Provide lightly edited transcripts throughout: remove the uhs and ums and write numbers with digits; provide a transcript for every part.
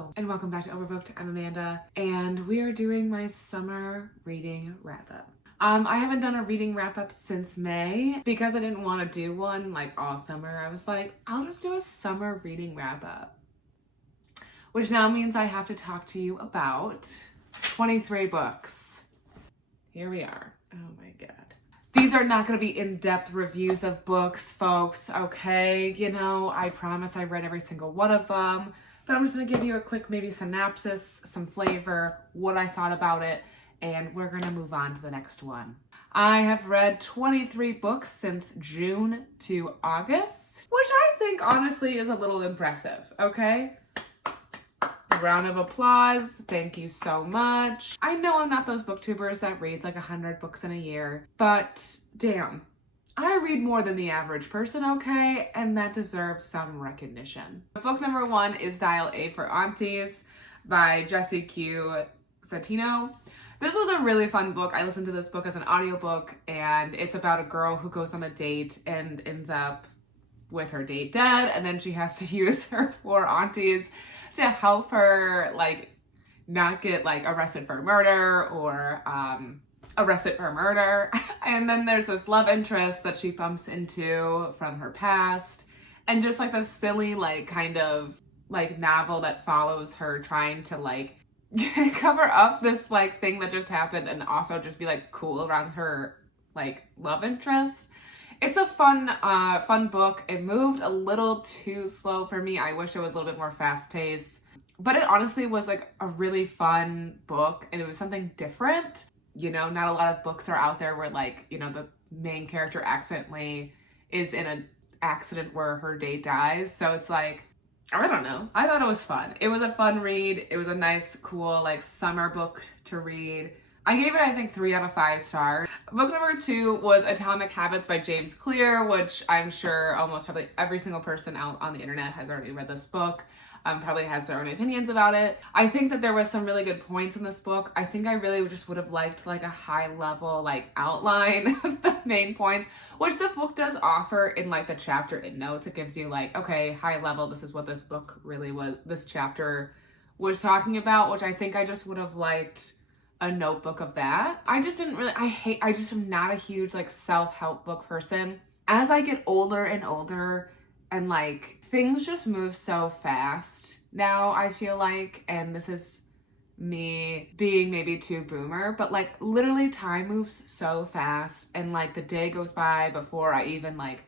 Hello, and welcome back to Overbooked. I'm Amanda, and we are doing my summer reading wrap-up. I haven't done a reading wrap-up since May because I didn't want to do one like all summer. I was like, I'll just do a summer reading wrap-up, which now means I have to talk to you about 23 books. Here we are. Oh my god. These are not going to be in-depth reviews of books, folks, okay? You know, I promise I read every single one of them, but I'm just going to give you a quick maybe synopsis, some flavor, what I thought about it, and we're going to move on to the next one. I have read 23 books since June to August, which I think honestly is a little impressive, okay? Round of applause. Thank you so much. I know I'm not those booktubers that reads like 100 books in a year, but damn, I read more than the average person, okay? And that deserves some recognition. Book number 1 is Dial A for Aunties by Jessie Q. Satino. This was a really fun book. I listened to this book as an audiobook, and it's about a girl who goes on a date and ends up with her date dead, and then she has to use her 4 aunties to help her like not get like arrested for murder or arrested for murder. And then there's this love interest that she bumps into from her past, and just like this silly like kind of like novel that follows her trying to like cover up this like thing that just happened and also just be like cool around her like love interest. It's a fun book. It moved a little too slow for me. I wish it was a little bit more fast-paced. But it honestly was like a really fun book, and it was something different. You know, not a lot of books are out there where like, you know, the main character accidentally is in an accident where her date dies. So it's like, I don't know. I thought it was fun. It was a fun read. It was a nice, cool, like summer book to read. I gave it, I think, 3 out of 5 stars. Book number 2 was Atomic Habits by James Clear, which I'm sure almost probably every single person out on the internet has already read this book, probably has their own opinions about it. I think that there was some really good points in this book. I think I really just would have liked like a high level like outline of the main points, which the book does offer in like the chapter in notes. It gives you like, okay, high level, this is what this book really was, this chapter was talking about, which I think I just would have liked a notebook of that. I just didn't really, I just am not a huge like self-help book person. As I get older and older and like things just move so fast now, I feel like, and this is me being maybe too boomer, but like literally time moves so fast and like the day goes by before I even like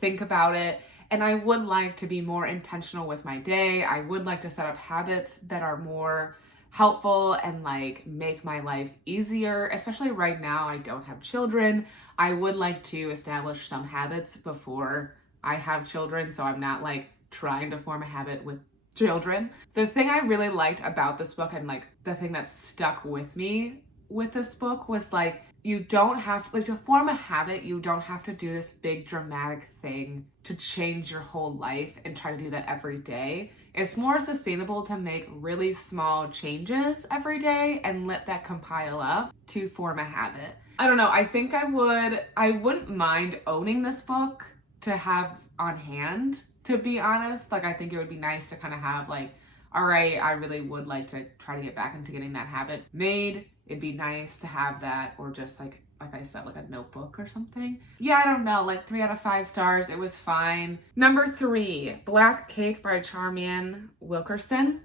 think about it. And I would like to be more intentional with my day. I would like to set up habits that are more helpful and like make my life easier, especially right now. I don't have children. I would like to establish some habits before I have children, so I'm not like trying to form a habit with children. The thing I really liked about this book, and like the thing that stuck with me with this book, was like you don't have to, like, to form a habit, you don't have to do this big dramatic thing to change your whole life and try to do that every day. It's more sustainable to make really small changes every day and let that compile up to form a habit. I don't know, I think I wouldn't mind owning this book to have on hand, to be honest. Like, I think it would be nice to kind of have like, all right, I really would like to try to get back into getting that habit made. It'd be nice to have that, or just like I said, like a notebook or something. Yeah, I don't know, like 3 out of 5 stars. It was fine. Number 3, Black Cake by Charmian Wilkerson.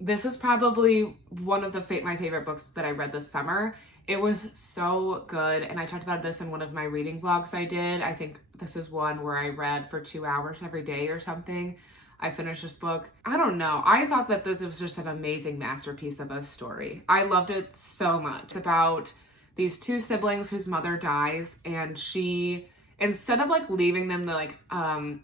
This is probably one of my favorite books that I read this summer. It was so good, and I talked about this in one of my reading vlogs I did. I think this is one where I read for 2 hours every day or something. I finished this book. I don't know. I thought that this was just an amazing masterpiece of a story. I loved it so much. It's about these 2 siblings whose mother dies, and she, instead of like leaving them the like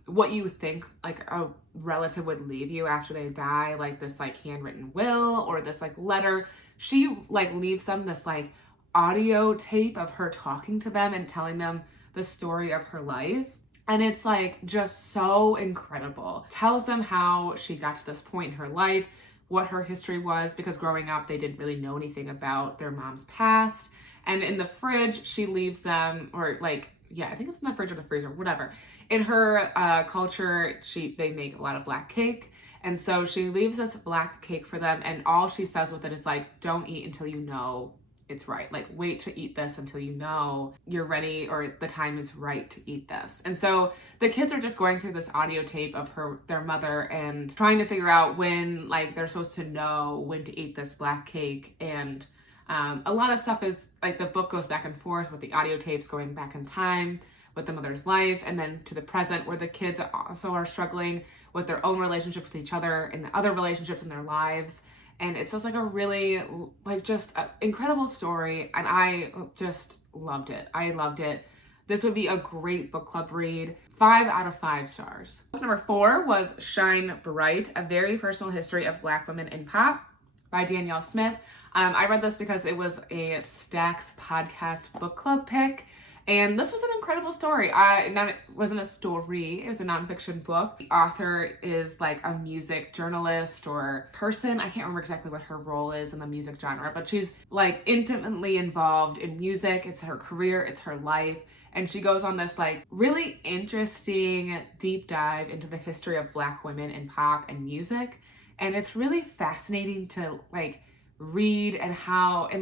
what you think like a relative would leave you after they die, like this like handwritten will or this like letter, she like leaves them this like audio tape of her talking to them and telling them the story of her life. And it's like just so incredible. Tells them how she got to this point in her life, what her history was, because growing up they didn't really know anything about their mom's past. And in the fridge, she leaves them, or like, yeah, I think it's in the fridge or the freezer, whatever. In her culture, they make a lot of black cake. And so she leaves this black cake for them, and all she says with it is like, don't eat until you know it's right. Like, wait to eat this until you know you're ready or the time is right to eat this. And so the kids are just going through this audio tape of their mother and trying to figure out when like they're supposed to know when to eat this black cake. And a lot of stuff is like the book goes back and forth with the audio tapes going back in time with the mother's life and then to the present, where the kids also are struggling with their own relationship with each other and the other relationships in their lives. And it's just like a really, like, just an incredible story. And I just loved it. I loved it. This would be a great book club read. 5 out of 5 stars. Book number 4 was Shine Bright, A Very Personal History of Black Women in Pop by Danielle Smith. I read this because it was a Stacks podcast book club pick. And this was an incredible story. It wasn't a story, it was a nonfiction book. The author is like a music journalist or person. I can't remember exactly what her role is in the music genre, but she's like intimately involved in music. It's her career, it's her life. And she goes on this like really interesting deep dive into the history of Black women in pop and music. And it's really fascinating to like read and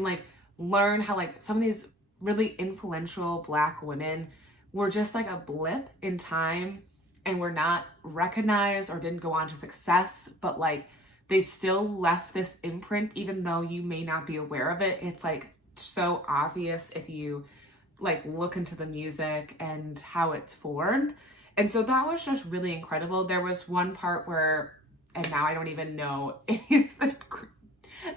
like learn how like some of these really influential Black women were just like a blip in time and were not recognized or didn't go on to success, but like they still left this imprint even though you may not be aware of it. It's like so obvious if you like look into the music and how it's formed. And so that was just really incredible. There was one part where, and now I don't even know any of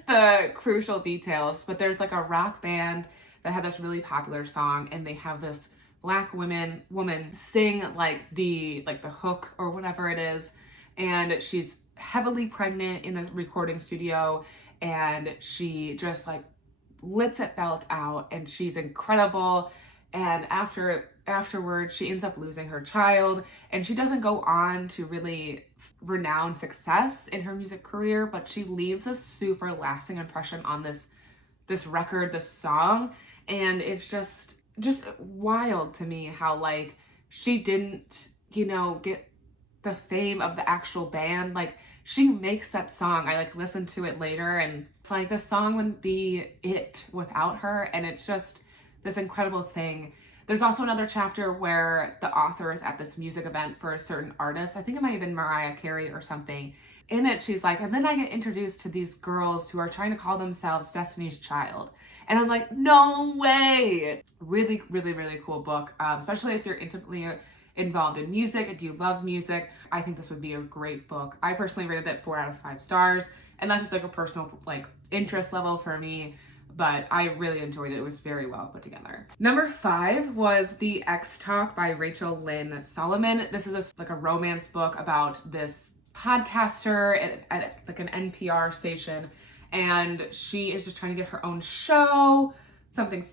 the crucial details, but there's like a rock band that had this really popular song, and they have this Black woman sing like the hook or whatever it is, and she's heavily pregnant in this recording studio, and she just like lets it belt out, and she's incredible. And afterwards she ends up losing her child, and she doesn't go on to really renowned success in her music career, but she leaves a super lasting impression on this record, this song. And it's just wild to me how like she didn't, get the fame of the actual band. Like she makes that song. I like listened to it later, and it's like the song wouldn't be it without her. And it's just this incredible thing. There's also another chapter where the author is at this music event for a certain artist. I think it might have been Mariah Carey or something. In it, she's like, and then I get introduced to these girls who are trying to call themselves Destiny's Child. And I'm like, no way. Really, really, really cool book. Especially if you're intimately involved in music and you love music. I think this would be a great book. I personally rated it 4 out of 5 stars. And that's just like a personal like interest level for me. But I really enjoyed it. It was very well put together. Number 5 was The X Talk by Rachel Lynn Solomon. This is like a romance book about this podcaster at like an NPR station, and she is just trying to get her own show, something,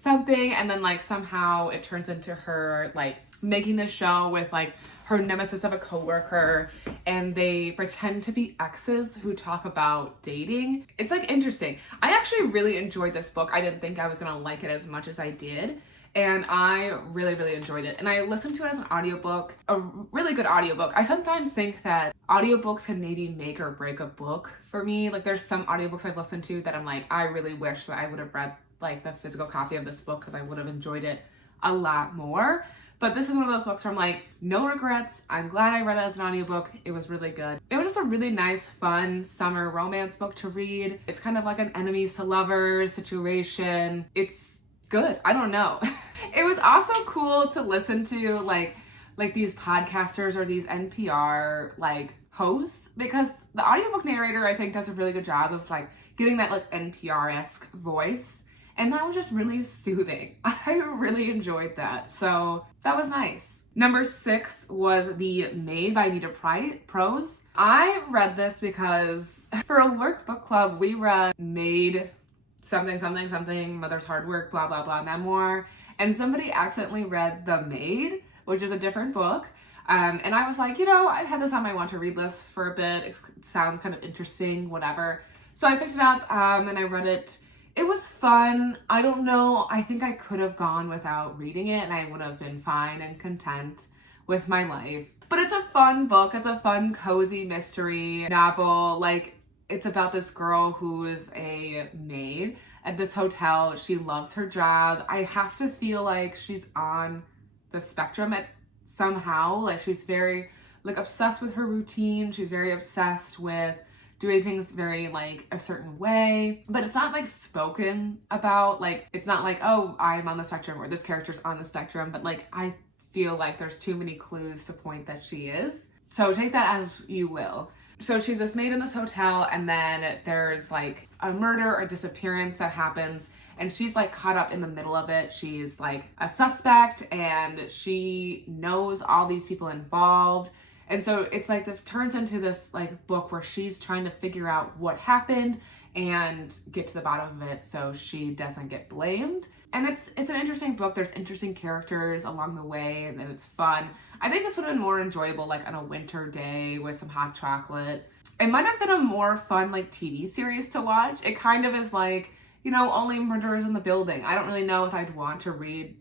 and then like somehow it turns into her like making this show with like her nemesis of a coworker, and they pretend to be exes who talk about dating. It's like interesting. I actually really enjoyed this book. I didn't think I was gonna like it as much as I did. And I really, really enjoyed it. And I listened to it as an audiobook, a really good audiobook. I sometimes think that audiobooks can maybe make or break a book for me. Like there's some audiobooks I've listened to that I'm like, I really wish that I would have read like the physical copy of this book because I would have enjoyed it a lot more. But this is one of those books where I'm like, no regrets. I'm glad I read it as an audiobook. It was really good. It was just a really nice, fun summer romance book to read. It's kind of like an enemies to lovers situation. It's good. I don't know. It was also cool to listen to like these podcasters or these NPR like hosts, because the audiobook narrator I think does a really good job of like getting that like NPR-esque voice, and that was just really soothing. I really enjoyed that, so that was nice. Number 6 was The Maid by Anita Prose. I read this because for a work book club we read Maid something, Mother's Hard Work, blah, blah, blah, memoir. And somebody accidentally read The Maid, which is a different book. And I was like, I've had this on my want to read list for a bit. It sounds kind of interesting, whatever. So I picked it up and I read it. It was fun. I don't know. I think I could have gone without reading it and I would have been fine and content with my life. But it's a fun book. It's a fun, cozy mystery novel. Like, it's about this girl who is a maid at this hotel. She loves her job. I have to feel like she's on the spectrum somehow. Like, she's very like obsessed with her routine. She's very obsessed with doing things very like a certain way, but it's not like spoken about. Like, it's not like, oh, I'm on the spectrum or this character's on the spectrum, but like I feel like there's too many clues to point that she is. So take that as you will. So she's this maid in this hotel, and then there's like a murder or disappearance that happens, and she's like caught up in the middle of it. She's like a suspect, and she knows all these people involved. And so it's like this turns into this like book where she's trying to figure out what happened and get to the bottom of it so she doesn't get blamed. And it's an interesting book. There's interesting characters along the way, and it's fun. I think this would have been more enjoyable like on a winter day with some hot chocolate. It might have been a more fun like TV series to watch. It kind of is like, you know, Only Murders in the Building. I don't really know if I'd want to read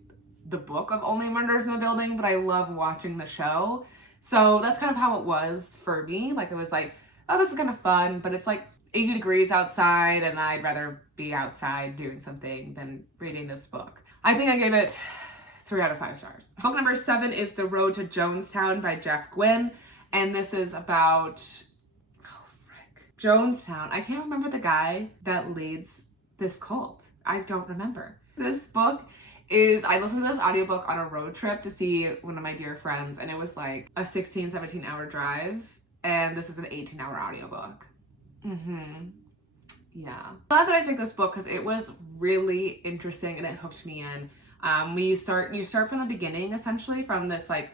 the book of Only Murders in the Building, but I love watching the show. So that's kind of how it was for me. Like, it was like, oh, this is kind of fun, but it's like 80 degrees outside, and I'd rather be outside doing something than reading this book. I think I gave it 3 out of 5 stars. Book number 7 is The Road to Jonestown by Jeff Gwynne, and this is about, Jonestown. I can't remember the guy that leads this cult. I don't remember. This book I listened to this audiobook on a road trip to see one of my dear friends, and it was like a 17 hour drive, and this is an 18-hour audiobook. Yeah. Glad that I picked this book because it was really interesting and it hooked me in. You start from the beginning, essentially, from this like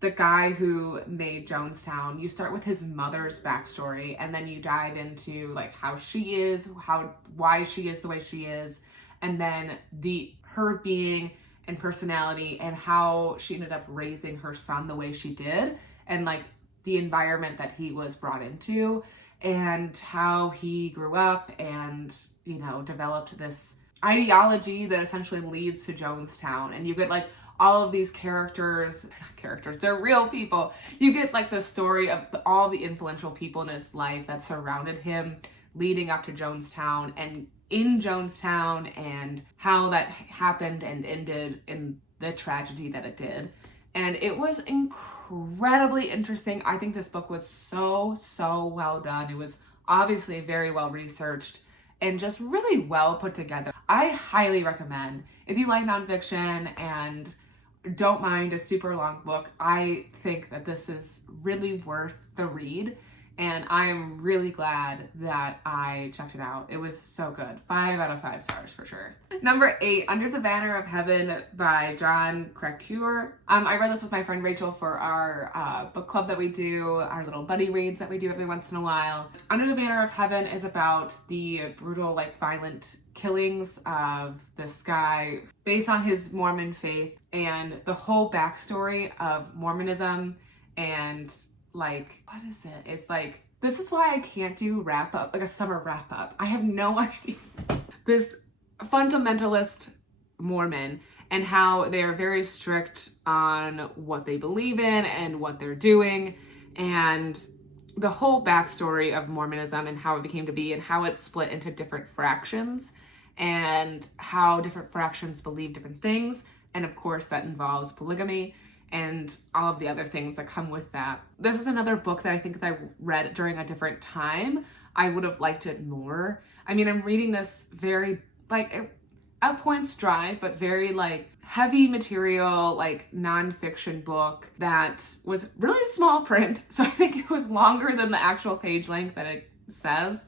the guy who made Jonestown. You start with his mother's backstory, and then you dive into like how she is, why she is the way she is, and then her being and personality, and how she ended up raising her son the way she did, and like the environment that he was brought into, and how he grew up and, you know, developed this ideology that essentially leads to Jonestown. And you get like all of these characters, they're real people. You get like the story of all the influential people in his life that surrounded him leading up to Jonestown, and in Jonestown, and how that happened and ended in the tragedy that it did. And it was incredibly interesting. I think this book was so well done. It was obviously very well researched and just really well put together. I highly recommend, if you like nonfiction and don't mind a super long book, I think that this is really worth the read. And I am really glad that I checked it out. It was so good. 5 out of 5 stars for sure. Number 8, Under the Banner of Heaven by John Krakauer. I read this with my friend Rachel for our book club that we do, our little buddy reads that we do every once in a while. Under the Banner of Heaven is about the brutal, like, violent killings of this guy based on his Mormon faith, and the whole backstory of Mormonism. And like, what is it? It's like, this is why I can't do wrap up, like a summer wrap up. I have no idea. This fundamentalist Mormon, and how they are very strict on what they believe in and what they're doing, and the whole backstory of Mormonism and how it became to be, and how it's split into different fractions, and how different fractions believe different things. And of course that involves polygamy and all of the other things that come with that. This is another book that I think that I read during a different time. I would have liked it more. I mean, I'm reading this very, like, at points dry, but very, like, heavy material, like, nonfiction book that was really small print. So I think it was longer than the actual page length that it says.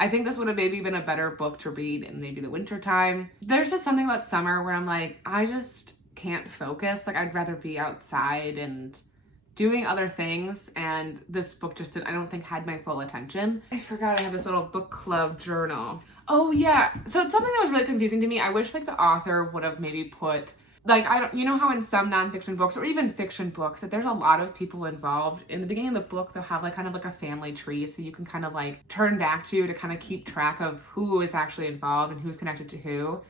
I think this would have maybe been a better book to read in maybe the winter time. There's just something about summer where I'm like, I just can't focus. Like, I'd rather be outside and doing other things, and this book just I don't think had my full attention. I forgot I have this little book club journal. Oh yeah, so it's something that was really confusing to me. I wish like the author would have maybe put, like, you know how in some nonfiction books or even fiction books that there's a lot of people involved. In the beginning of the book, they'll have like kind of like a family tree, so you can kind of like turn back to kind of keep track of who is actually involved and who's connected to who.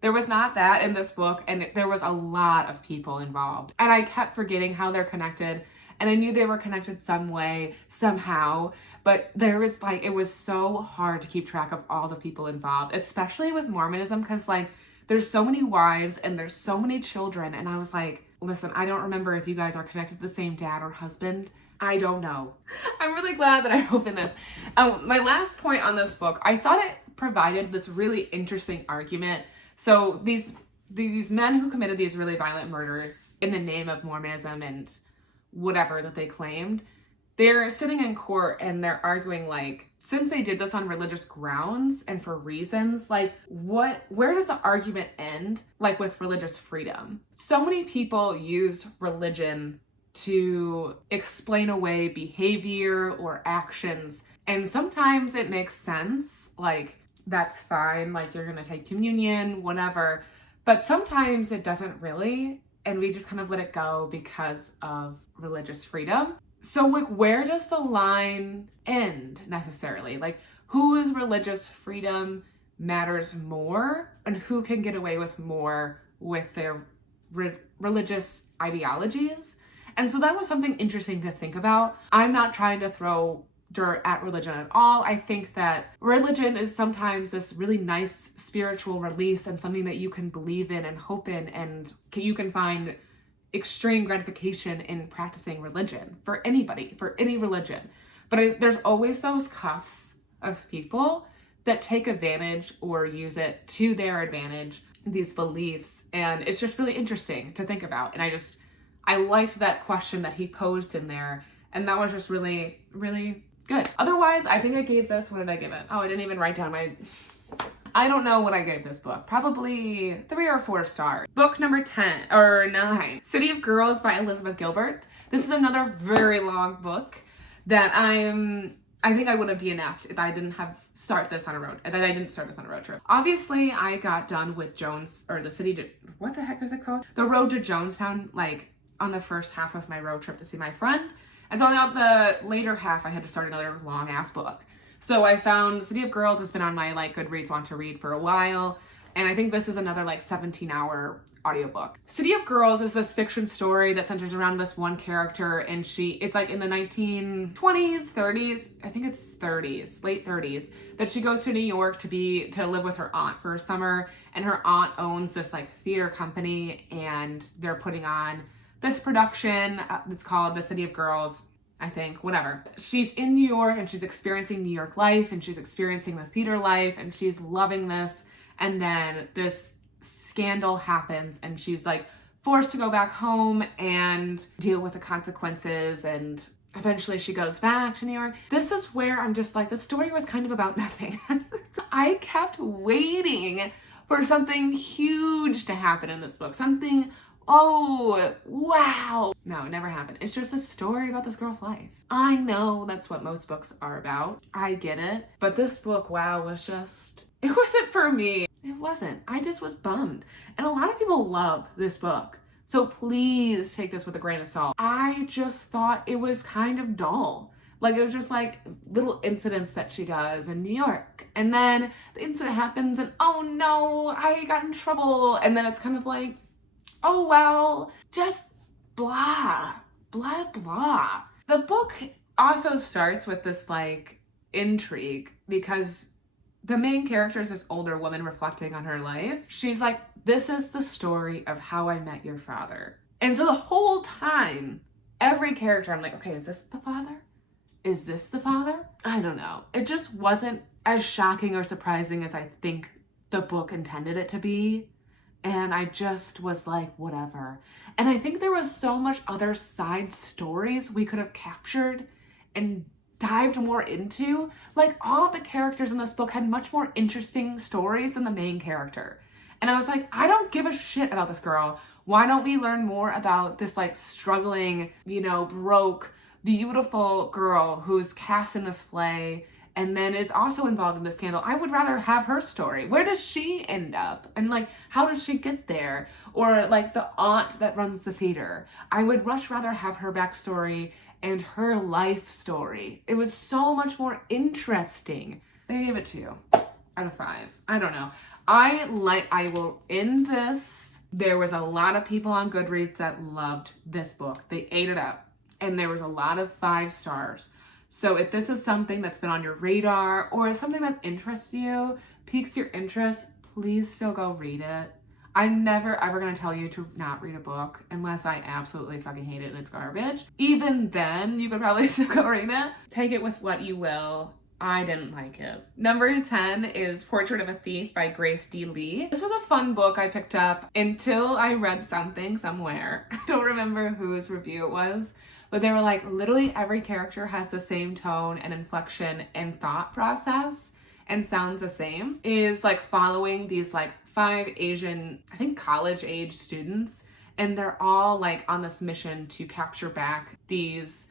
There was not that in this book, and there was a lot of people involved. And I kept forgetting how they're connected, and I knew they were connected some way, somehow, but there was like, it was so hard to keep track of all the people involved, especially with Mormonism, because like, there's so many wives and there's so many children, and I was like, listen, I don't remember if you guys are connected to the same dad or husband. I don't know. I'm really glad that I opened this. My last point on this book, I thought it provided this really interesting argument. So these men who committed these really violent murders in the name of Mormonism and whatever that they claimed, they're sitting in court and they're arguing like, since they did this on religious grounds and for reasons, like where does the argument end? Like with religious freedom. So many people used religion to explain away behavior or actions. And sometimes it makes sense, like that's fine, like you're gonna take communion, whatever. But sometimes it doesn't really, and we just kind of let it go because of religious freedom. So like, where does the line end necessarily? Like, whose religious freedom matters more and who can get away with more with their religious ideologies? And so that was something interesting to think about. I'm not trying to throw dirt at religion at all. I think that religion is sometimes this really nice spiritual release and something that you can believe in and hope in, and you can find extreme gratification in practicing religion for anybody, for any religion. But there's always those cuffs of people that take advantage or use it to their advantage, these beliefs. And it's just really interesting to think about. And I liked that question that he posed in there. And that was just really, really good. Otherwise, I think I gave this, what did I give it? Oh, I didn't even write down I don't know what I gave this book. Probably 3 or 4 stars. Book number 10 or 9, City of Girls by Elizabeth Gilbert. This is another very long book that I think I would have DNF'd if I didn't start this on a road trip. Obviously, I got done with what the heck is it called? The Road to Jonestown, like on the first half of my road trip to see my friend. And so on the later half, I had to start another long ass book. So I found City of Girls has been on my like Goodreads want to read for a while. And I think this is another like 17-hour audiobook. City of Girls is this fiction story that centers around this one character, and it's like in the 1920s, 30s, I think it's 30s, late 30s, that she goes to New York to live with her aunt for a summer, and her aunt owns this like theater company, and they're putting on this production that's called The City of Girls, I think, whatever. She's in New York and she's experiencing New York life and she's experiencing the theater life and she's loving this. And then this scandal happens and she's like forced to go back home and deal with the consequences, and eventually she goes back to New York. This is where I'm just like, the story was kind of about nothing. I kept waiting for something huge to happen in this book. Something, oh, wow. No, it never happened. It's just a story about this girl's life. I know that's what most books are about. I get it. But this book, wow, it wasn't for me. It wasn't. I just was bummed. And a lot of people love this book. So please take this with a grain of salt. I just thought it was kind of dull. Like, it was just like little incidents that she does in New York. And then the incident happens and, oh no, I got in trouble. And then it's kind of like, oh well, just blah, blah, blah. The book also starts with this like intrigue because the main character is this older woman reflecting on her life. She's like, this is the story of how I met your father. And so the whole time, every character, I'm like, okay, is this the father? Is this the father? I don't know. It just wasn't as shocking or surprising as I think the book intended it to be. And I just was like, whatever. And I think there was so much other side stories we could have captured and dived more into. Like, all of the characters in this book had much more interesting stories than the main character. And I was like, I don't give a shit about this girl. Why don't we learn more about this like struggling, broke, beautiful girl who's cast in this play and then is also involved in the scandal? I would rather have her story. Where does she end up? And like, how does she get there? Or like the aunt that runs the theater. I would much rather have her backstory and her life story. It was so much more interesting. I gave it 2. out of 5. I don't know. In this, there was a lot of people on Goodreads that loved this book. They ate it up. And there was a lot of 5 stars. So if this is something that's been on your radar or something that interests you, piques your interest, please still go read it. I'm never ever going to tell you to not read a book unless I absolutely fucking hate it and it's garbage. Even then, you could probably still go read it. Take it with what you will. I didn't like it. Number 10 is Portrait of a Thief by Grace D. Lee. This was a fun book I picked up until I read something somewhere. I don't remember whose review it was, but they were like, literally every character has the same tone and inflection and thought process and sounds the same. Is like following these like 5 Asian, I think college age students, and they're all like on this mission to capture back these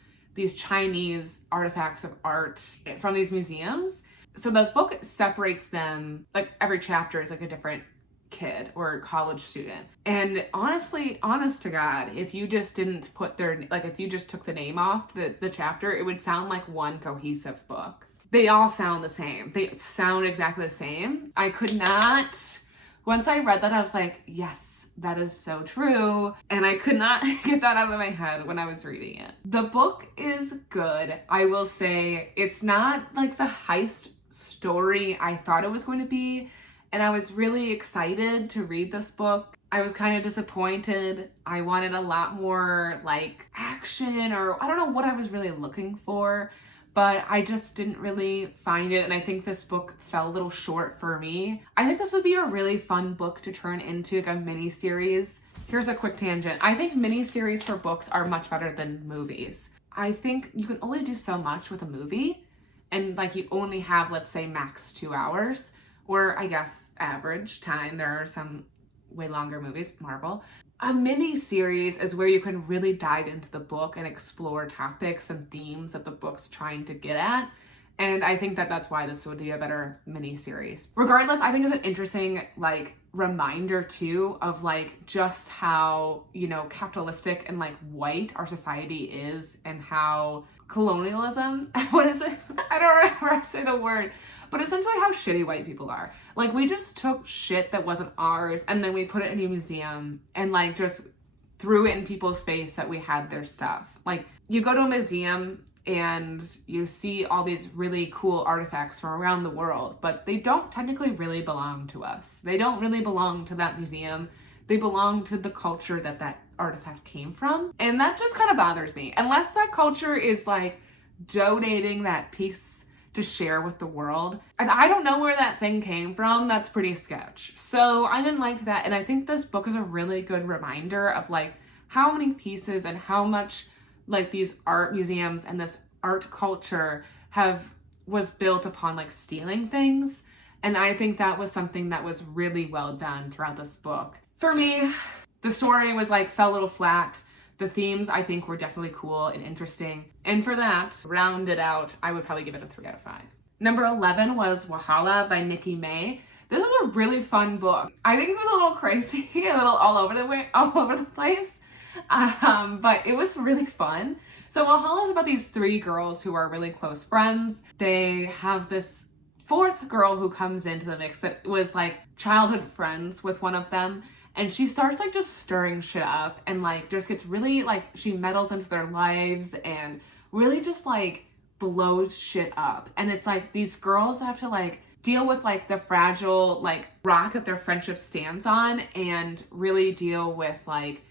Chinese artifacts of art from these museums. So the book separates them, like every chapter is like a different kid or college student. And honestly, honest to God, if you just didn't put if you just took the name off the chapter, it would sound like one cohesive book. They all sound the same. They sound exactly the same. I could not, once I read that, I was like, yes, that is so true. And I could not get that out of my head when I was reading it. The book is good. I will say it's not like the heist story I thought it was going to be. And I was really excited to read this book. I was kind of disappointed. I wanted a lot more like action, or I don't know what I was really looking for, but I just didn't really find it. And I think this book fell a little short for me. I think this would be a really fun book to turn into like a mini series. Here's a quick tangent. I think mini series for books are much better than movies. I think you can only do so much with a movie, and like you only have, let's say, max 2 hours, or I guess average time. There are some way longer movies, Marvel. A mini series is where you can really dive into the book and explore topics and themes that the book's trying to get at. And I think that that's why this would be a better mini series. Regardless, I think it's an interesting like reminder too of like just how, you know, capitalistic and like white our society is, and how colonialism, what is it? I don't remember how to say the word, but essentially how shitty white people are. Like, we just took shit that wasn't ours and then we put it in a museum and like just threw it in people's face that we had their stuff. Like, you go to a museum and you see all these really cool artifacts from around the world, but they don't technically really belong to us. They don't really belong to that museum. They belong to the culture that that artifact came from. And that just kind of bothers me. Unless that culture is like donating that piece to share with the world, and I don't know where that thing came from, that's pretty sketch. So I didn't like that. And I think this book is a really good reminder of like how many pieces and how much like these art museums and this art culture was built upon like stealing things. And I think that was something that was really well done throughout this book. For me, the story was like fell a little flat. The themes I think were definitely cool and interesting. And for that, rounded out, I would probably give it a 3 out of 5. Number 11 was Wahala by Nikki May. This was a really fun book. I think it was a little crazy, a little all over the place. But it was really fun. So Wahala is about these 3 girls who are really close friends. They have this 4th girl who comes into the mix that was like childhood friends with one of them. And she starts like just stirring shit up and like just gets really like, she meddles into their lives and really just like blows shit up. And it's like these girls have to like deal with like the fragile like rock that their friendship stands on, and really deal with like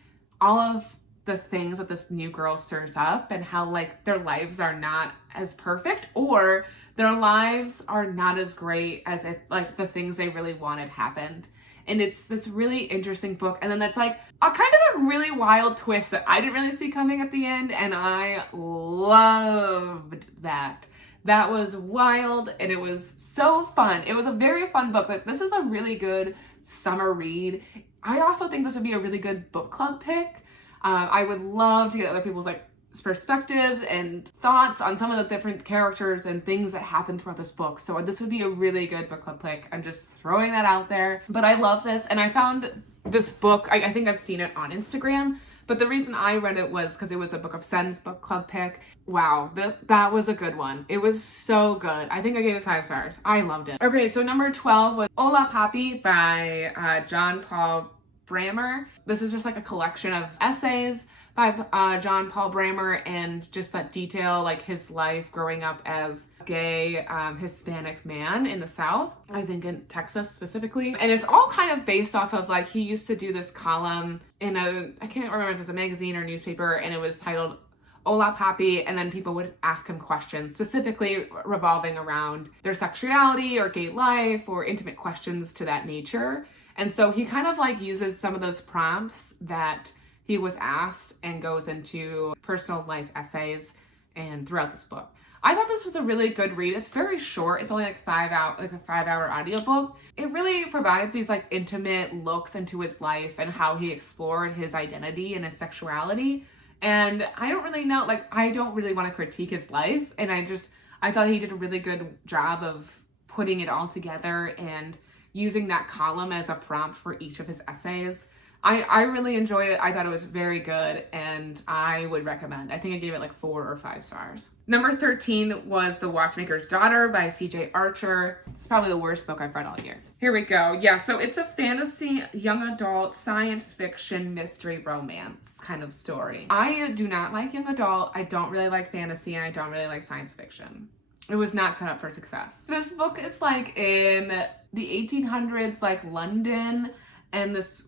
all of the things that this new girl stirs up, and how like their lives are not as perfect, or their lives are not as great as if like the things they really wanted happened. And it's this really interesting book. And then that's like a kind of a really wild twist that I didn't really see coming at the end. And I loved that. That was wild and it was so fun. It was a very fun book. Like, this is a really good summer read. I also think this would be a really good book club pick. I would love to get other people's like perspectives and thoughts on some of the different characters and things that happen throughout this book. So this would be a really good book club pick. I'm just throwing that out there. But I love this, and I found this book, I think I've seen it on Instagram, But the reason I read it was because it was a Book of Sense book club pick. Wow, that was a good one. It was so good. I think I gave it 5 stars. I loved it. Okay, so number 12 was Hola Papi by John Paul Brammer. This is just like a collection of essays by John Paul Brammer, and just that detail like his life growing up as a gay Hispanic man in the South, I think in Texas specifically. And it's all kind of based off of like, he used to do this column in I can't remember if it was a magazine or newspaper, and it was titled Hola Papi, and then people would ask him questions specifically revolving around their sexuality or gay life or intimate questions to that nature. And so he kind of like uses some of those prompts that he was asked and goes into personal life essays and throughout this book. I thought this was a really good read. It's very short. It's only like a 5-hour audiobook. It really provides these like intimate looks into his life and how he explored his identity and his sexuality. And I don't really know, like, I don't really want to critique his life. And I thought he did a really good job of putting it all together and using that column as a prompt for each of his essays. I really enjoyed it. I thought it was very good, and I would recommend. I think I gave it like 4 or 5 stars. Number 13 was The Watchmaker's Daughter by C.J. Archer. It's probably the worst book I've read all year. Here we go. Yeah, so it's a fantasy, young adult, science fiction, mystery, romance kind of story. I do not like young adult. I don't really like fantasy, and I don't really like science fiction. It was not set up for success. This book is like in the 1800s, like London, and this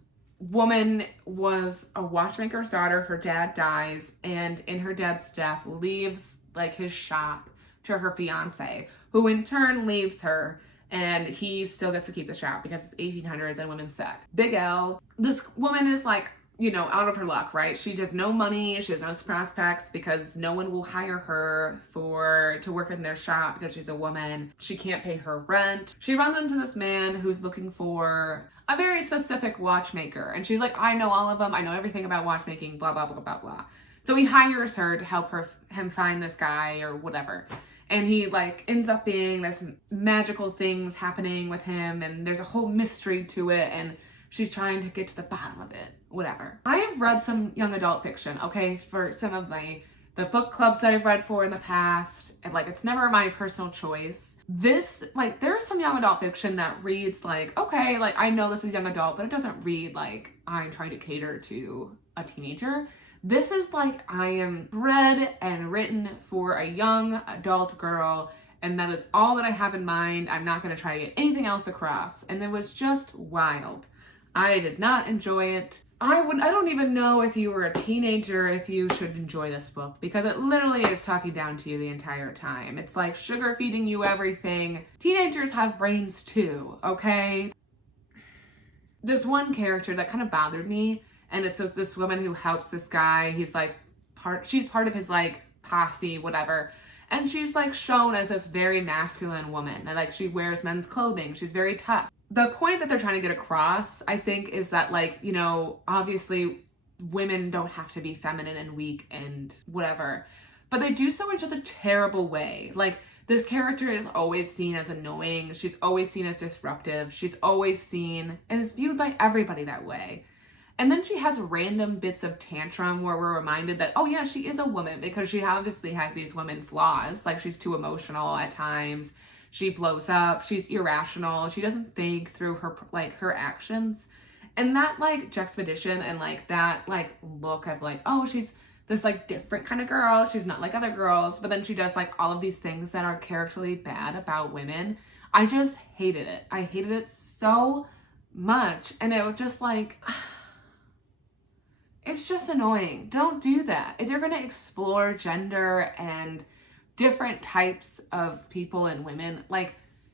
woman was a watchmaker's daughter. Her dad dies, and in her dad's death leaves like his shop to her fiance, who in turn leaves her, and he still gets to keep the shop because it's 1800s and women suck. Big L. This woman is like, you know, out of her luck, right? She has no money, she has no prospects because no one will hire her to work in their shop because she's a woman. She can't pay her rent. She runs into this man who's looking for a very specific watchmaker, and she's like, I know all of them, I know everything about watchmaking, blah, blah, blah, blah, blah. So he hires her to help him find this guy or whatever. And he like ends up being this magical things happening with him, and there's a whole mystery to it, and she's trying to get to the bottom of it, whatever. I have read some young adult fiction, okay, for some of the book clubs that I've read for in the past, and like, it's never my personal choice. This, like, there's some young adult fiction that reads like, okay, like, I know this is young adult, but it doesn't read like I'm trying to cater to a teenager. This is like, I am read and written for a young adult girl, and that is all that I have in mind. I'm not going to try to get anything else across. And it was just wild. I did not enjoy it. I don't even know if you were a teenager if you should enjoy this book, because it literally is talking down to you the entire time. It's like sugar feeding you everything. Teenagers have brains too, okay? There's one character that kind of bothered me, and it's with this woman who helps this guy. She's part of his like posse, whatever. And she's like shown as this very masculine woman, and like she wears men's clothing. She's very tough. The point that they're trying to get across, I think, is that like, you know, obviously women don't have to be feminine and weak and whatever, but they do so in just a terrible way. Like, this character is always seen as annoying. She's always seen as disruptive. She's always seen and is viewed by everybody that way. And then she has random bits of tantrum where we're reminded that, oh yeah, she is a woman, because she obviously has these women flaws. Like, she's too emotional at times. She blows up. She's irrational. She doesn't think through her actions. And that like juxtaposition and like that like look of like, oh, she's this like different kind of girl. She's not like other girls. But then she does like all of these things that are characterly bad about women. I just hated it. I hated it so much. And it was just like, it's just annoying. Don't do that. If you're going to explore gender and different types of people and women, like,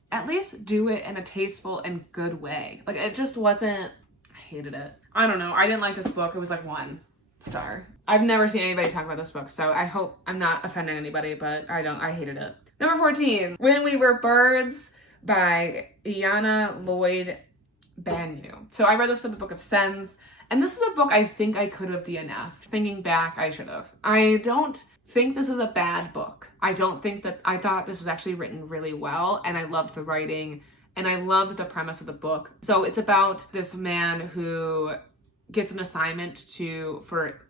at least do it in a tasteful and good way. Like, it just wasn't, I hated it. I don't know. I didn't like this book. It was like 1 star. I've never seen anybody talk about this book, so I hope I'm not offending anybody, but I hated it. Number 14, When We Were Birds by Iana Lloyd Banyu. So I read this for the Book of Sense, and this is a book I think I could have DNF'd. Thinking back, I should have. I don't think this was a bad book. I thought this was actually written really well, and I loved the writing, and I loved the premise of the book. So it's about this man who gets an assignment for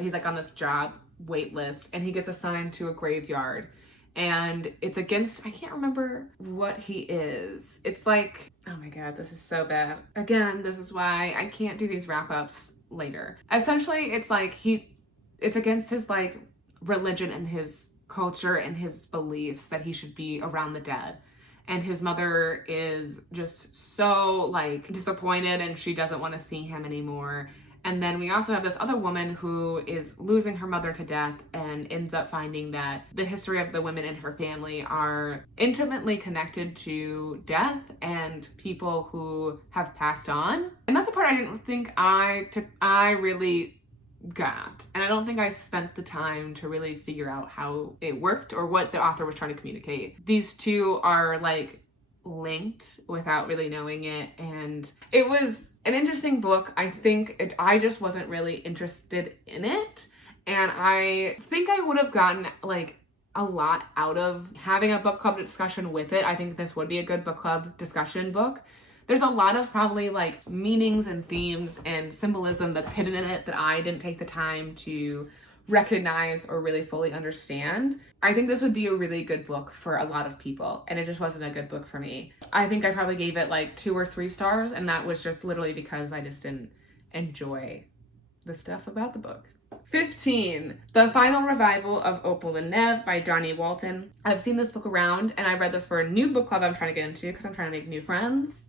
he's like on this job wait list, and he gets assigned to a graveyard. And it's against, I can't remember what he is. It's like, oh my God, this is so bad. Again, this is why I can't do these wrap-ups later. Essentially, it's like it's against his like religion and his culture and his beliefs that he should be around the dead. And his mother is just so like disappointed, and she doesn't want to see him anymore. And then we also have this other woman who is losing her mother to death and ends up finding that the history of the women in her family are intimately connected to death and people who have passed on. And that's the part I didn't think I really got. And I don't think I spent the time to really figure out how it worked or what the author was trying to communicate. These two are like linked without really knowing it, and it was an interesting book. I think I just wasn't really interested in it, and I think I would have gotten like a lot out of having a book club discussion with it. I think this would be a good book club discussion book. There's a lot of probably like meanings and themes and symbolism that's hidden in it that I didn't take the time to recognize or really fully understand. I think this would be a really good book for a lot of people, and it just wasn't a good book for me. I think I probably gave it like 2 or 3 stars, and that was just literally because I just didn't enjoy the stuff about the book. 15, The Final Revival of Opal and Nev by Donnie Walton. I've seen this book around, and I read this for a new book club I'm trying to get into because I'm trying to make new friends.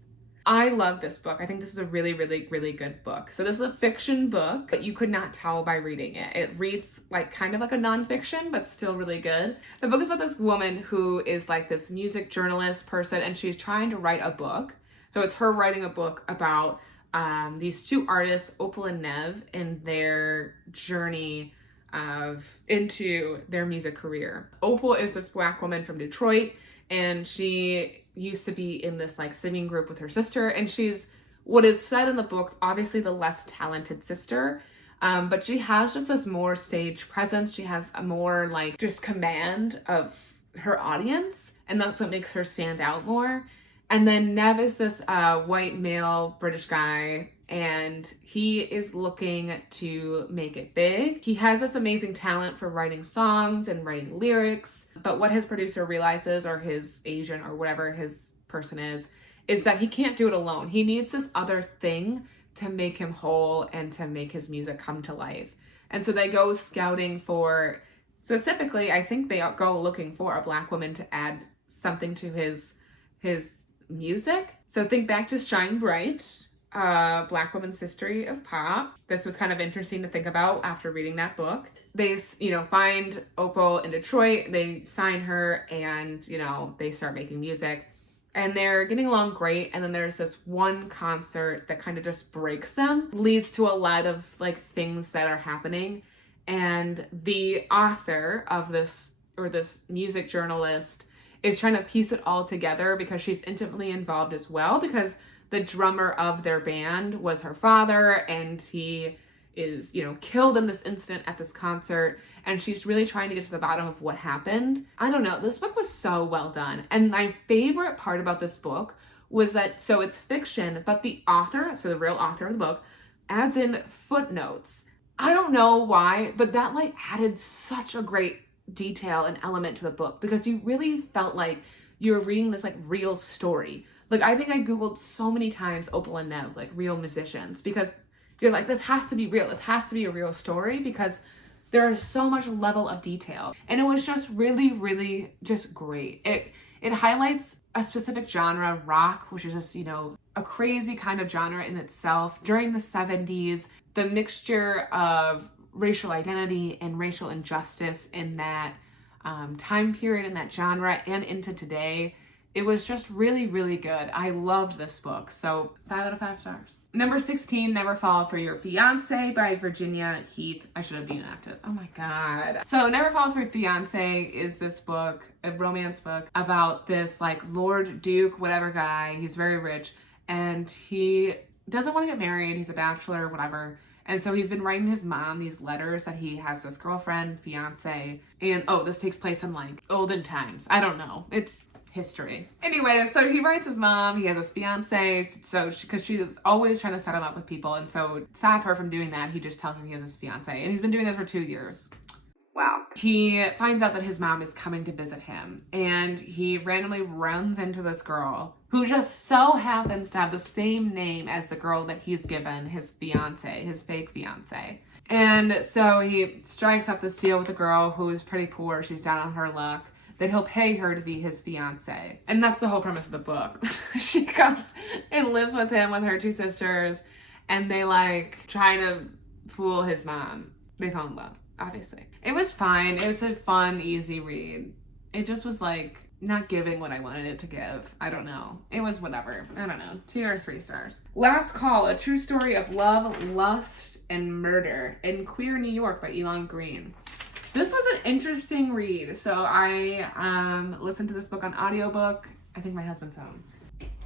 I love this book. I think this is a really, really, really good book. So this is a fiction book, but you could not tell by reading it. It reads like kind of like a nonfiction, but still really good. The book is about this woman who is like this music journalist person, and she's trying to write a book. So it's her writing a book about these 2 artists, Opal and Nev, and their journey into their music career. Opal is this Black woman from Detroit, and she used to be in this like singing group with her sister, and she's, what is said in the book, obviously the less talented sister, but she has just this more stage presence. She has a more like just command of her audience, and that's what makes her stand out more. And then Nev is this white male British guy, and he is looking to make it big. He has this amazing talent for writing songs and writing lyrics, but what his producer realizes, or his agent or whatever his person is that he can't do it alone. He needs this other thing to make him whole and to make his music come to life. And so they go scouting for, specifically, I think they go looking for a Black woman to add something to his music. So think back to Shine Bright, Black woman's history of pop. This was kind of interesting to think about after reading that book. They, find Opal in Detroit, they sign her, and, they start making music. And they're getting along great, and then there's this one concert that kind of just breaks them, leads to a lot of, like, things that are happening. And the author of this, or this music journalist, is trying to piece it all together because she's intimately involved as well, because the drummer of their band was her father, and he is, killed in this incident at this concert, and she's really trying to get to the bottom of what happened. I don't know, this book was so well done. And my favorite part about this book was that, so it's fiction, but the author, so the real author of the book, adds in footnotes. I don't know why, but that like added such a great detail and element to the book, because you really felt like you're reading this like real story. Like, I think I Googled so many times Opal and Nev, like real musicians, because you're like, this has to be real. This has to be a real story, because there is so much level of detail. And it was just really, really just great. It highlights a specific genre, rock, which is just, a crazy kind of genre in itself. During the 70s, the mixture of racial identity and racial injustice in that time period, in that genre, and into today, it was just really, really good. I loved this book. So 5 out of 5 stars. Number 16, Never Fall for Your Fiancé by Virginia Heath. I should have denapped it. Oh my God. So Never Fall for Your Fiancé is this book, a romance book about this like Lord Duke, whatever guy. He's very rich, and he doesn't want to get married. He's a bachelor, whatever. And so he's been writing his mom these letters that he has this girlfriend, fiance. And this takes place in like olden times. I don't know. It's history. Anyway, so he writes his mom, he has his fiance, so because she's always trying to set him up with people, and so to stop her from doing that, he just tells her he has his fiance, and he's been doing this for 2 years. Wow. He finds out that his mom is coming to visit him, and he randomly runs into this girl who just so happens to have the same name as the girl that he's given his fiance, his fake fiance. And so he strikes up this deal with a girl who is pretty poor, she's down on her luck, that he'll pay her to be his fiance. And that's the whole premise of the book. She comes and lives with him with her 2 sisters, and they like try to fool his mom. They fall in love, obviously. It was fine. It was a fun, easy read. It just was like not giving what I wanted it to give. I don't know. It was whatever. I don't know. 2 or 3 stars. Last Call, a true story of love, lust, and murder in Queer New York by Elon Green. This was an interesting read. So I listened to this book on audiobook. I think my husband's home.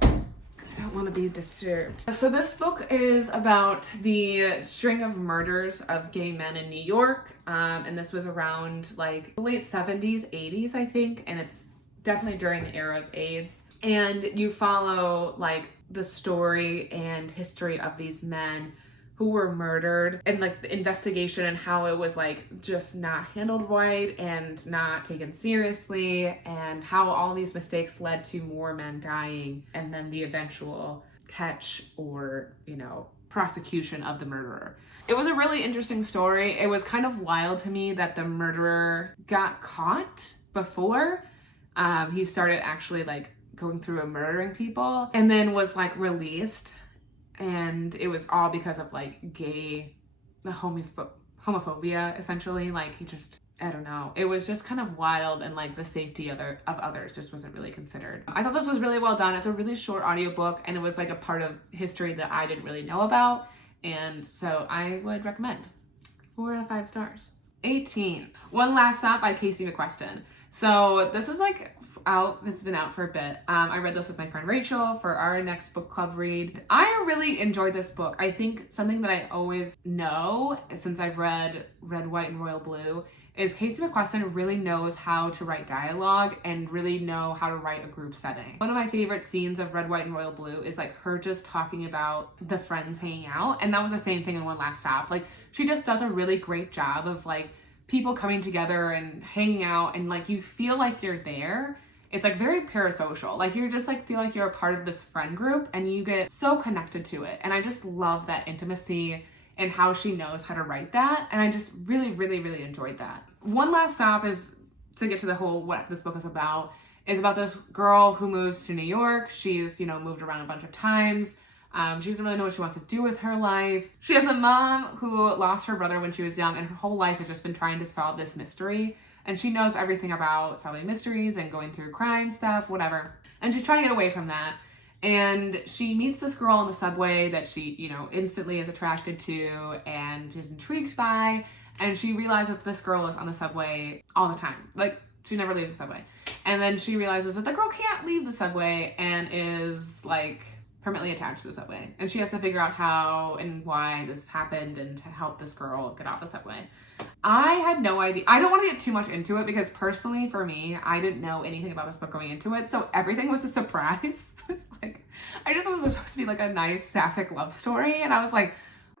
I don't want to be disturbed. So this book is about the string of murders of gay men in New York. And this was around like the late 70s, 80s, I think. And it's definitely during the era of AIDS. And you follow like the story and history of these men who were murdered, and like the investigation and how it was like just not handled right and not taken seriously, and how all these mistakes led to more men dying, and then the eventual catch or, you know, prosecution of the murderer. It was a really interesting story. It was kind of wild to me that the murderer got caught before he started actually like going through and murdering people, and then was like released. And it was all because of like gay, the homophobia, essentially. Like he just, I don't know. It was just kind of wild, and like the safety of others just wasn't really considered. I thought this was really well done. It's a really short audiobook, and it was like a part of history that I didn't really know about. And so I would recommend. 4 out of 5 stars. 18. One Last Stop by Casey McQueston. So this is like out, it's been out for a bit. I read this with my friend Rachel for our next book club read. I really enjoyed this book. I think something that I always know since I've read Red, White, and Royal Blue is Casey McQueston really knows how to write dialogue and really know how to write a group setting. One of my favorite scenes of Red, White, and Royal Blue is like her just talking about the friends hanging out, and that was the same thing in One Last Stop. Like she just does a really great job of like people coming together and hanging out, and like you feel like you're there. It's like very parasocial. Like you just like feel like you're a part of this friend group, and you get so connected to it. And I just love that intimacy and how she knows how to write that. And I just really, really, really enjoyed that. One Last Stop is, to get to the whole what this book is about this girl who moves to New York. She's, you know, moved around a bunch of times. She doesn't really know what she wants to do with her life. She has a mom who lost her brother when she was young, and her whole life has just been trying to solve this mystery. And she knows everything about solving mysteries and going through crime stuff, whatever. And she's trying to get away from that. And she meets this girl on the subway that she, you know, instantly is attracted to and is intrigued by. And she realizes that this girl is on the subway all the time. Like, she never leaves the subway. And then she realizes that the girl can't leave the subway and is, like, permanently attached to the subway. And she has to figure out how and why this happened and to help this girl get off the subway. I had no idea. I don't want to get too much into it because personally for me, I didn't know anything about this book going into it. So everything was a surprise. It was like, I just thought it was supposed to be like a nice sapphic love story. And I was like,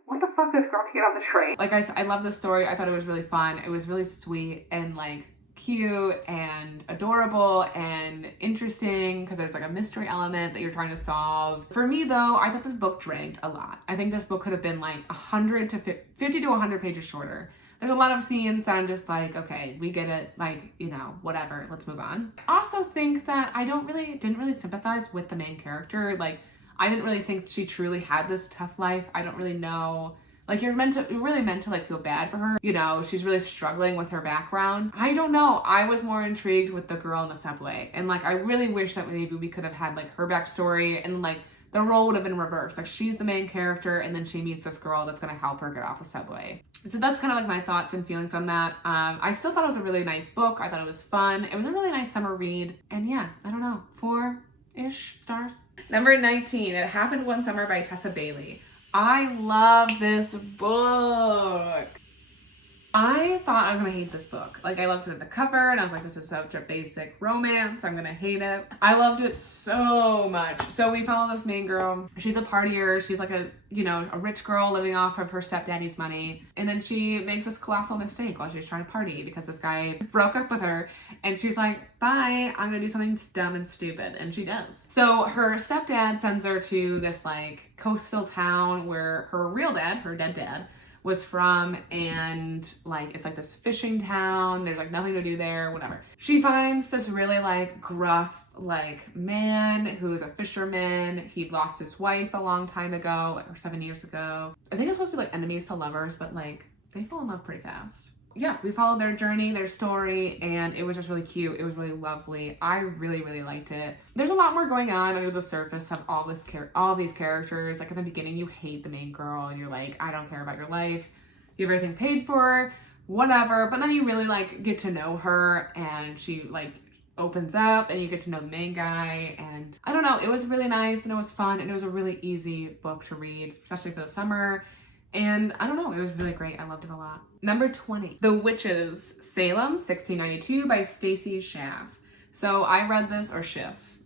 what the fuck, this girl can't get off the train? Like I love this story. I thought it was really fun. It was really sweet and like cute and adorable and interesting because there's like a mystery element that you're trying to solve. For me though, I thought this book dragged a lot. I think this book could have been like 100 to 50 to 100 pages shorter. There's a lot of scenes that I'm just like, okay, we get it, like, you know, whatever, let's move on. I also think that I didn't really sympathize with the main character. Like, I didn't really think she truly had this tough life. I don't really know. Like, you're really meant to like feel bad for her. You know, she's really struggling with her background. I don't know. I was more intrigued with the girl in the subway. And like, I really wish that maybe we could have had like her backstory and like the role would have been reversed. Like she's the main character and then she meets this girl that's gonna help her get off the subway. So that's kind of like my thoughts and feelings on that. I still thought it was a really nice book. I thought it was fun. It was a really nice summer read. And yeah, I don't know, 4-ish stars. Number 19, It Happened One Summer by Tessa Bailey. I love this book. I thought I was gonna hate this book. Like, I looked at the cover and I was like, this is such a basic romance. I'm gonna hate it. I loved it so much. So we follow this main girl. She's a partier. She's like a rich girl living off of her stepdaddy's money. And then she makes this colossal mistake while she's trying to party because this guy broke up with her. And she's like, bye, I'm gonna do something dumb and stupid. And she does. So her stepdad sends her to this like coastal town where her real dad, her dead dad, was from, and like it's like this fishing town. There's like nothing to do there, whatever. She finds this really like gruff like man who's a fisherman. He lost his wife a long time ago, or 7 years ago. I think it's supposed to be like enemies to lovers, but like they fall in love pretty fast. Yeah, we followed their journey, their story, and it was just really cute. It was really lovely. I really, really liked it. There's a lot more going on under the surface of all these characters. Like at the beginning, you hate the main girl, and you're like, I don't care about your life. You have everything paid for, whatever. But then you really like get to know her, and she like opens up, and you get to know the main guy. And I don't know, it was really nice, and it was fun, and it was a really easy book to read, especially for the summer. And I don't know, it was really great. I loved it a lot. Number 20, The Witches, Salem, 1692 by Stacy Schaff. So I read this, or Schiff.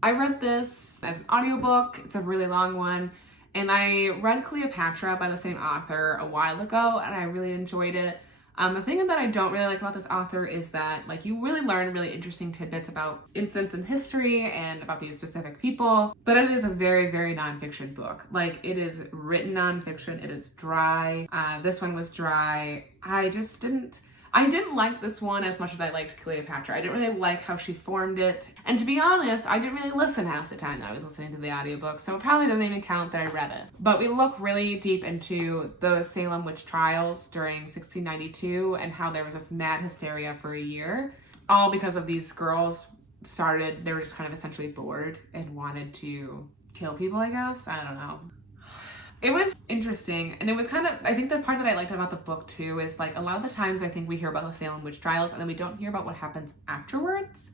I read this as an audiobook. It's a really long one. And I read Cleopatra by the same author a while ago, and I really enjoyed it. The thing that I don't really like about this author is that like you really learn really interesting tidbits about incidents in history and about these specific people, but it is a very, very nonfiction book. Like it is written nonfiction. It is dry. This one was dry. I didn't like this one as much as I liked Cleopatra. I didn't really like how she formed it. And to be honest, I didn't really listen half the time that I was listening to the audiobook, so it probably doesn't even count that I read it. But we look really deep into the Salem witch trials during 1692 and how there was this mad hysteria for a year, all because of these girls they were just kind of essentially bored and wanted to kill people, I guess. I don't know. It was interesting, and it was kind of, I think the part that I liked about the book too is like a lot of the times I think we hear about the Salem witch trials and then we don't hear about what happens afterwards.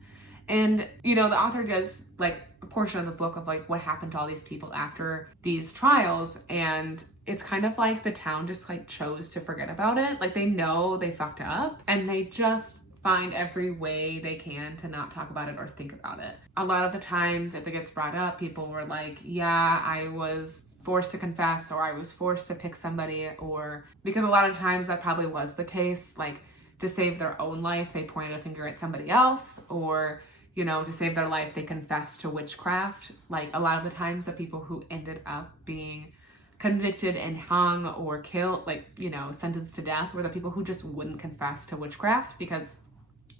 And, the author does like a portion of the book of like what happened to all these people after these trials, and it's kind of like the town just like chose to forget about it. Like they know they fucked up and they just find every way they can to not talk about it or think about it. A lot of the times if it gets brought up, people were like, yeah, I was forced to confess, or I was forced to pick somebody, or because a lot of times that probably was the case, like to save their own life, they pointed a finger at somebody else, or, to save their life, they confessed to witchcraft. Like a lot of the times the people who ended up being convicted and hung or killed, like, sentenced to death were the people who just wouldn't confess to witchcraft because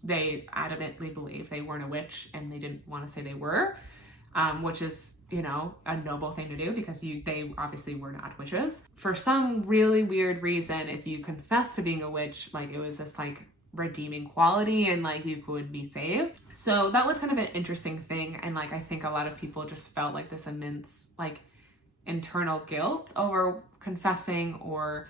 they adamantly believed they weren't a witch and they didn't want to say they were. Which is, a noble thing to do because they obviously were not witches. For some really weird reason, if you confess to being a witch, like it was this like redeeming quality and like you could be saved. So that was kind of an interesting thing. And like, I think a lot of people just felt like this immense like internal guilt over confessing, or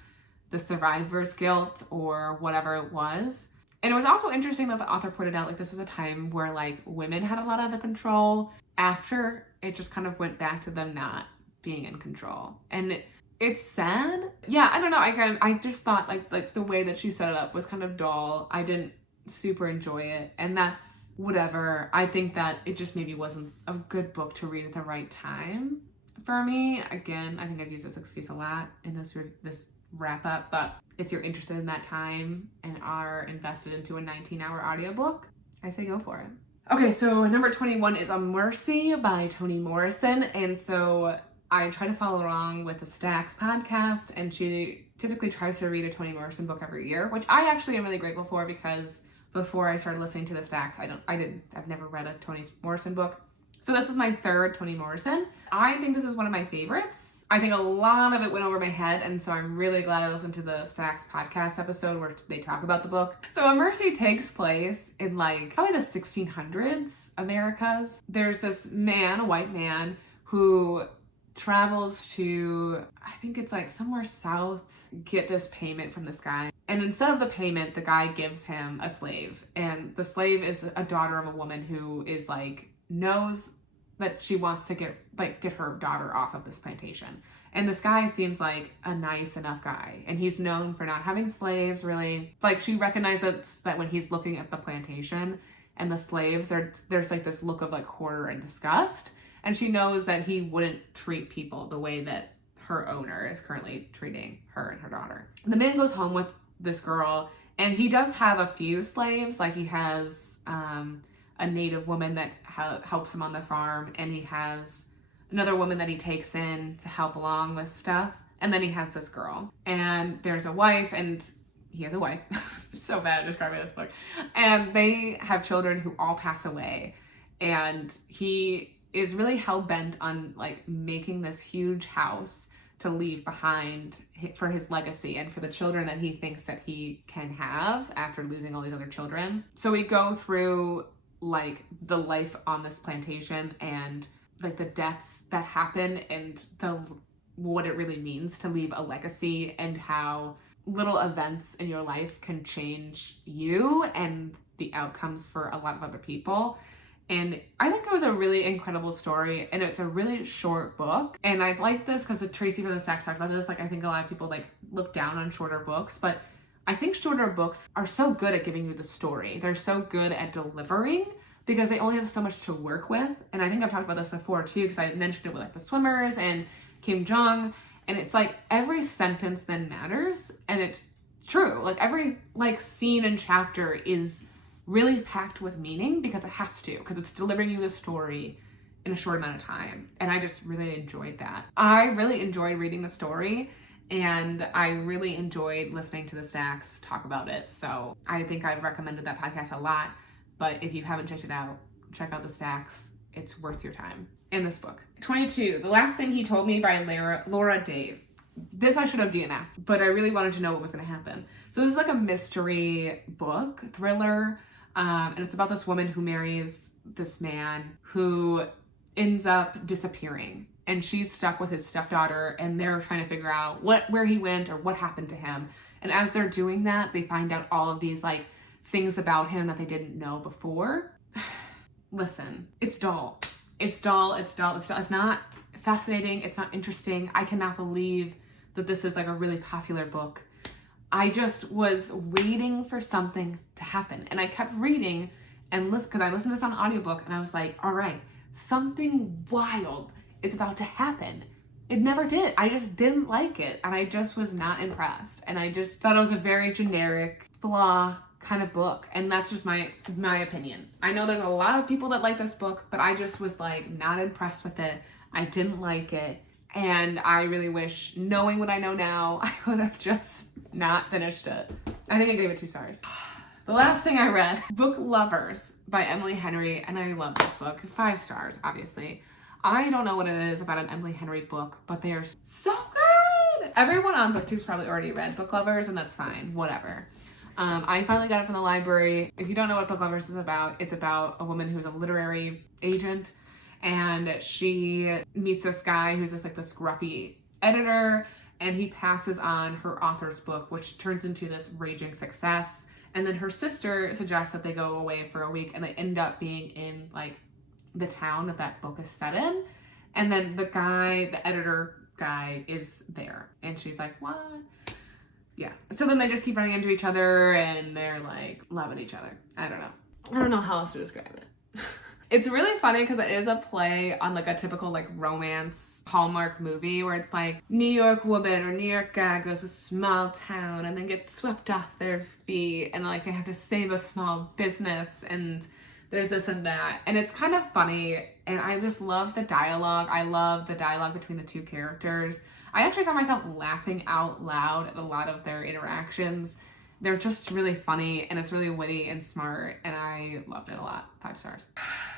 the survivor's guilt, or whatever it was. And it was also interesting that the author pointed out like this was a time where like women had a lot of the control after it just kind of went back to them not being in control. And it's sad. Yeah, I don't know. I just thought like the way that she set it up was kind of dull. I didn't super enjoy it, and that's whatever. I think that it just maybe wasn't a good book to read at the right time for me. Again, I think I've used this excuse a lot in this wrap up, but if you're interested in that time and are invested into a 19-hour audiobook, I say go for it. Okay, so number 21 is A Mercy by Toni Morrison. And so I try to follow along with the Stacks podcast, and she typically tries to read a Toni Morrison book every year, which I actually am really grateful for because before I started listening to the Stacks, I've never read a Toni Morrison book. So this is my third Toni Morrison. I think this is one of my favorites. I think a lot of it went over my head, and so I'm really glad I listened to the Stacks podcast episode where they talk about the book. So A Mercy takes place in like probably the 1600s Americas. There's this man, a white man, who travels to, I think it's like somewhere south, get this payment from this guy. And instead of the payment, the guy gives him a slave. And the slave is a daughter of a woman who is like, knows that she wants to get her daughter off of this plantation. And this guy seems like a nice enough guy, and he's known for not having slaves, really. Like, she recognizes that when he's looking at the plantation and the slaves, there's like this look of like horror and disgust, and she knows that he wouldn't treat people the way that her owner is currently treating her and her daughter. The man goes home with this girl, and he does have a few slaves. Like, he has a native woman that helps him on the farm, and he has another woman that he takes in to help along with stuff. And then he has this girl. And there's a wife, and he has a wife. So bad at describing this book. And they have children who all pass away. And he is really hell-bent on like making this huge house to leave behind for his legacy and for the children that he thinks that he can have after losing all these other children. So we go through like the life on this plantation and like the deaths that happen and what it really means to leave a legacy, and how little events in your life can change you and the outcomes for a lot of other people. And I think it was a really incredible story, and it's a really short book. And I like this because Tracy from the Stacks talked about this. Like, I think a lot of people like look down on shorter books, but I think shorter books are so good at giving you the story. They're so good at delivering because they only have so much to work with. And I think I've talked about this before too, because I mentioned it with like the swimmers and Kim Jong. And it's like every sentence then matters, and it's true. Like every like scene and chapter is really packed with meaning because it has to, because it's delivering you a story in a short amount of time. And I just really enjoyed that. I really enjoyed reading the story, and I really enjoyed listening to the Stacks talk about it. So I think I've recommended that podcast a lot, but if you haven't checked it out, check out the Stacks. It's worth your time. In this book. 22, The Last Thing He Told Me by Laura Dave. This I should have DNF, but I really wanted to know what was going to happen. So this is like a mystery book, thriller, and it's about this woman who marries this man who ends up disappearing, and she's stuck with his stepdaughter, and they're trying to figure out where he went or what happened to him. And as they're doing that, they find out all of these like things about him that they didn't know before. Listen, it's dull. It's dull. It's not fascinating. It's not interesting. I cannot believe that this is like a really popular book. I just was waiting for something to happen. And I kept reading and listen, because I listened to this on audiobook, and I was like, all right, something wild is about to happen. It never did. I just didn't like it. And I just was not impressed. And I just thought it was a very generic, blah kind of book. And that's just my opinion. I know there's a lot of people that like this book, but I just was like not impressed with it. I didn't like it. And I really wish, knowing what I know now, I would have just not finished it. I think I gave it 2 stars. The last thing I read, Book Lovers by Emily Henry, and I love this book. 5 stars, obviously. I don't know what it is about an Emily Henry book, but they are so good. Everyone on BookTube's probably already read Book Lovers, and that's fine, whatever. I finally got it from the library. If you don't know what Book Lovers is about, it's about a woman who's a literary agent, and she meets this guy who's just like this scruffy editor, and he passes on her author's book, which turns into this raging success. And then her sister suggests that they go away for a week, and they end up being in like the town that book is set in. And then the editor guy is there, and she's like, what? Yeah. So then they just keep running into each other, and they're like loving each other. I don't know how else to describe it. It's really funny because it is a play on like a typical like romance Hallmark movie where it's like New York woman or New York guy goes to a small town and then gets swept off their feet, and like they have to save a small business, and there's this and that. And it's kind of funny, and I just love the dialogue. I love the dialogue between the 2 characters. I actually found myself laughing out loud at a lot of their interactions. They're just really funny, and it's really witty and smart, and I loved it a lot. 5 stars.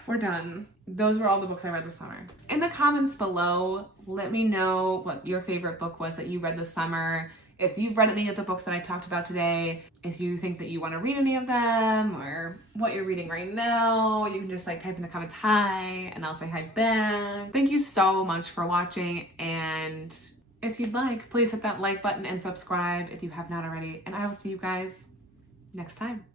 We're done. Those were all the books I read this summer. In the comments below, let me know what your favorite book was that you read this summer. If you've read any of the books that I talked about today, if you think that you want to read any of them, or what you're reading right now, you can just like type in the comments hi, and I'll say hi back. Thank you so much for watching, and if you'd like, please hit that like button and subscribe if you have not already, and I will see you guys next time.